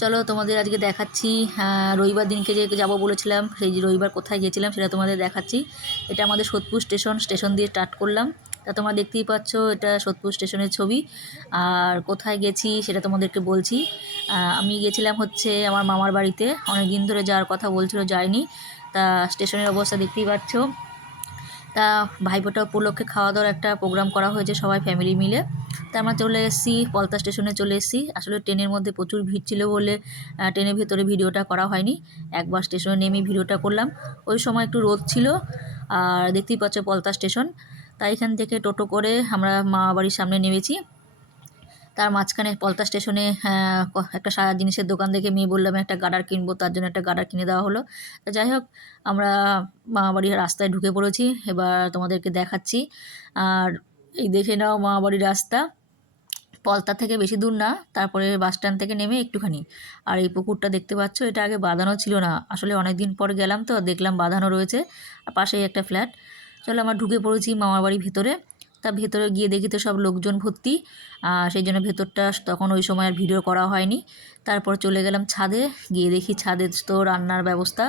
চলো তোমাদের আজকে দেখাচ্ছি। রবিবার দিনকে যে যাব বলেছিলাম, সেই যে রবিবার কোথায় গেছিলাম সেটা তোমাদের দেখাচ্ছি। এটা আমাদের সোদপুর স্টেশন দিয়ে স্টার্ট করলাম। তা তোমরা দেখতেই পাচ্ছ, এটা সোদপুর স্টেশনের ছবি। আর কোথায় গেছি সেটা তোমাদেরকে বলছি। আমি গেছিলাম হচ্ছে আমার মামার বাড়িতে, অনেক দিন ধরে যাওয়ার কথা বলছিল, যায়নি। তা স্টেশনের অবস্থা দেখতেই পাচ্ছ। তা ভাইফোঁটা উপলক্ষে খাওয়া দাওয়ার একটা প্রোগ্রাম করা হয়েছে সবাই ফ্যামিলি মিলে। তা আমরা চলে এসেছি, পলতা স্টেশনে চলে এসেছি। আসলে ট্রেনের মধ্যে প্রচুর ভিড় ছিল বলে ট্রেনের ভেতরে ভিডিওটা করা হয়নি। একবার স্টেশনে নেমে ভিডিওটা করলাম। ওই সময় একটু রোদ ছিল। আর দেখতেই পাচ্ছ পলতা স্টেশন। তাই এখান থেকে টোটো করে আমরা মা বাড়ির সামনে নেমেছি। তার মাঝখানে পলতা স্টেশনে একটা সারা জিনিসের দোকান দেখে মেয়ে বললাম একটা গার্ডার কিনবো, তার জন্য একটা গার্ডার কিনে দেওয়া হলো। তো যাই হোক, আমরা মামাবাড়ির রাস্তায় ঢুকে পড়েছি। এবার তোমাদেরকে দেখাচ্ছি। আর এই দেখে নাও মামাবাড়ির রাস্তা। পলতা থেকে বেশি দূর না, তারপরে বাস স্ট্যান্ড থেকে নেমে একটুখানি। আর এই পুকুরটা দেখতে পাচ্ছ, এটা আগে বাঁধানো ছিল না। আসলে অনেক দিন পর গেলাম তো দেখলাম বাঁধানো রয়েছে। আর পাশেই একটা ফ্ল্যাট। চলো আমরা ঢুকে পড়েছি মামার বাড়ির ভেতরে। তা ভেতরে গিয়ে দেখি তো সব লোকজন ভর্তি। সেই জন্য ভেতরটা তখন ওই সময় আর ভিডিও করা হয়নি। তারপর চলে গেলাম ছাদে। গিয়ে দেখি ছাদে তো রান্নার ব্যবস্থা।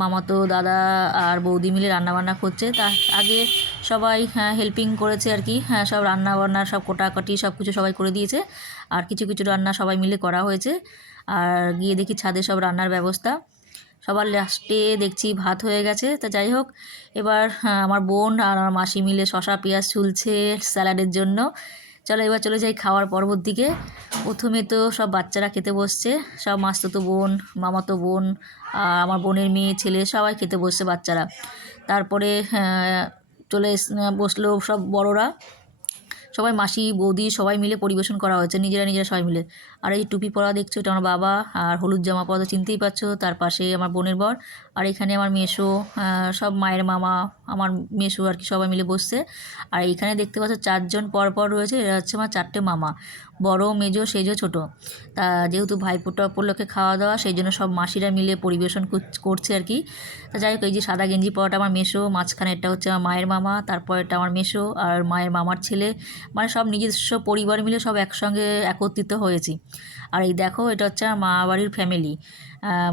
মামাতো দাদা আর বৌদি মিলে রান্নাবান্না করছে। তার আগে সবাই হেল্পিং করেছে আর কি। সব রান্না বান্না সব কোটাকাটি সব কিছু সবাই করে দিয়েছে। আর কিছু কিছু রান্না সবাই মিলে করা হয়েছে। আর গিয়ে দেখি ছাদে সব রান্নার ব্যবস্থা। সবার লাস্টে দেখছি ভাত হয়ে গেছে। তা যাই হোক, এবার আমার বোন আর আমার মাসি মিলে শসা পেঁয়াজ ছুলছে স্যালাডের জন্য। চলো এবার চলে যাই খাওয়ার পর্বর দিকে। প্রথমে তো সব বাচ্চারা খেতে বসছে। সব মাস্তুতো বোন, মামাতো বোন, আমার বোনের মেয়ে ছেলে সবাই খেতে বসছে বাচ্চারা। তারপরে বসলো সব বড়রা। সবাই মাসি বৌদি সবাই মিলে পরিবেশন করা হয়েছে, নিজেরা নিজেরা সবাই মিলে। আর এই টুপি পরা দেখছো, এটা আমার বাবা। আর হলুদ জামা পরা তো চিনতেই পারছো, তার পাশে আমার বোনের বর। আর এখানে আমার মেসো, সব মায়ের মামা, আমার মেসো আর কি, সবাই মিলে বসছে। আর এখানে দেখতে পাচ্ছ চারজন পর পর রয়েছে, এরা হচ্ছে আমার চারটে মামা, বড় মেজো সেজো ছোটো। তা যেহেতু ভাইফোঁটা উপলক্ষে খাওয়া দাওয়া, সেই জন্য সব মাসিরা মিলে পরিবেশন করছে আর কি। তা যাই হোক, এই যে সাদা গেঞ্জি পরাটা আমার মেসো, মাঝখানে এটা হচ্ছে আমার মায়ের মামা, তারপর এটা আমার মেসো আর মায়ের মামার ছেলে। মানে সব নিজস্ব পরিবার মিলে সব একসঙ্গে একত্রিত হয়েছি। আর এই দেখো, এটা হচ্ছে আমার মা বাড়ির ফ্যামিলি।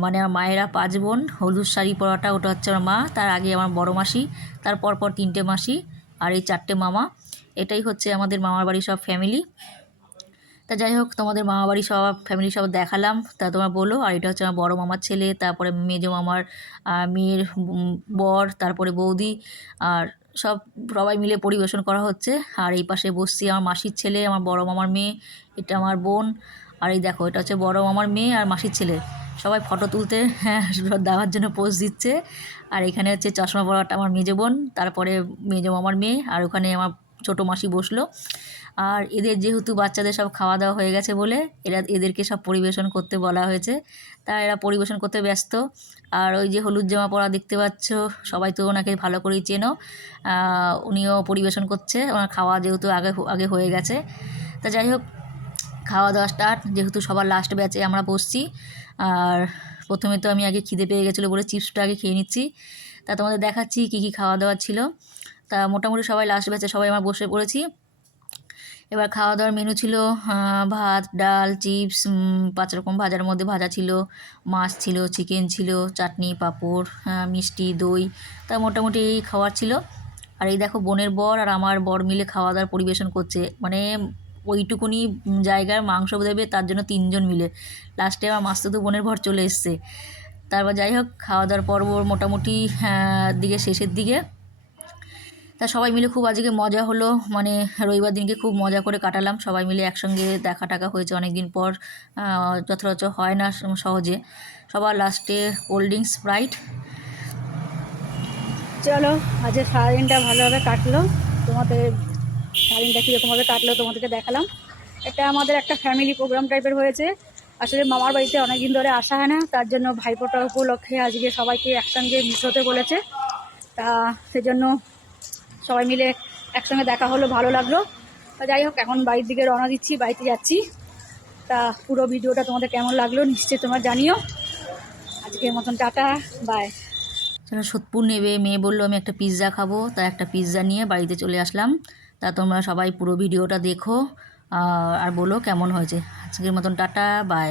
মানে আমার মায়েরা 5 বোন। হলুদ শাড়ি পরাটা ওটা হচ্ছে আমার মা, তার আগে আমার বড় মাসি, তার পরপর 3টে মাসি, আর এই 4টে মামা। এটাই হচ্ছে আমাদের মামার বাড়ির সব ফ্যামিলি। তা যাই হোক, তোমাদের মামাবাড়ি সব ফ্যামিলি সব দেখালাম। তা তোমরা বলো। আর এটা হচ্ছে আমার বড়ো মামার ছেলে, তারপরে মেজো মামার মেয়ের বর, তারপরে বৌদি। আর সব সবাই মিলে পরিবেশন করা হচ্ছে। আর এই পাশে বসছি আমার মাসির ছেলে, আমার বড়ো মামার মেয়ে, এটা আমার বোন। আর এই দেখো, এটা হচ্ছে বড়ো মামার মেয়ে আর মাসির ছেলে। সবাই ফটো তুলতে দেওয়ার জন্য পোজ দিচ্ছে। আর এখানে হচ্ছে চশমা পরাটা আমার মেজো বোন, তারপরে মেজো মামার মেয়ে। আর ওখানে আমার ছোটো মাসি বসলো। আর এদের যেহেতু বাচ্চাদের সব খাওয়া দাওয়া হয়ে গেছে বলে এদেরকে সব পরিবেশন করতে বলা হয়েছে। তা এরা পরিবেশন করতে ব্যস্ত। আর ওই যে হলুদ জামা পরা দেখতে পাচ্ছ, সবাই তো ওনাকে ভালো করেই চেনো। উনিও পরিবেশন করছে, ওনার খাওয়া যেহেতু আগে আগে হয়ে গেছে। তা যাই হোক, খাওয়া দাওয়া স্টার্ট। যেহেতু সবার লাস্ট ব্যাচে আমরা বসছি। আর প্রথমে তো আমি আগে খিদে পেয়ে গেছিলো বলে চিপসটা আগে খেয়ে নিচ্ছি। তা তোমাদের দেখাচ্ছি কী কী খাওয়া দাওয়া ছিল। তা মোটামুটি সবাই লাস্ট ব্যাচে সবাই আমরা বসে পড়েছি। এবার খাওয়া দাওয়ার মেনু ছিল ভাত, ডাল, চিপস, 5 রকম ভাজার মধ্যে ভাজা ছিল, মাছ ছিল, চিকেন ছিল, চাটনি, পাঁপড়, মিষ্টি, দই। তা মোটামুটি এই খাওয়ার ছিল। আর এই দেখো, বোনের বর আর আমার বর মিলে খাওয়া দাওয়ার পরিবেশন করছে। মানে ওইটুকুনি জায়গার মাংস দেবে, তার জন্য 3জন মিলে। লাস্টে আমার মাস্তুতো বোনের বর চলে এসছে। তারপর যাই হোক, খাওয়া দাওয়ার পর্ব মোটামুটি দিকে শেষের দিকে। তা সবাই মিলে খুব আজকে মজা হলো। মানে রবিবার দিনকে খুব মজা করে কাটালাম, সবাই মিলে একসঙ্গে দেখা টাকা হয়েছে অনেক দিন পর। যথাযথ হয় না সহজে। সবার লাস্টে কোল্ড ড্রিঙ্কস, স্প্রাইট। চলো, আজকে সারাদিনটা ভালোভাবে কাটলো। তোমাদের সারাদিনটা কীরকমভাবে কাটলো তোমাদেরকে দেখালাম। এটা আমাদের একটা ফ্যামিলি প্রোগ্রাম টাইপের হয়েছে। আসলে মামার বাড়িতে অনেক দিন ধরে আসা হয় না, তার জন্য ভাইফোঁটা উপলক্ষে আজকে সবাইকে একসঙ্গে মিস হতে বলেছে। তা সেজন্য সবাই মিলে একসঙ্গে দেখা হলো, ভালো লাগলো। তা যাই হোক, এখন বাড়ির দিকে রওনা দিচ্ছি, বাড়িতে যাচ্ছি। তা পুরো ভিডিওটা তোমাদের কেমন লাগলো নিশ্চয়ই তোমরা জানিও। আজকের মতন টাটা, বাই। সেটা সোদপুর নেবে, মেয়ে বললো আমি একটা পিৎজা খাবো, তা একটা পিৎজা নিয়ে বাড়িতে চলে আসলাম। তা তোমরা সবাই পুরো ভিডিওটা দেখো আর বলো কেমন হয়েছে। আজকের মতন টাটা, বাই।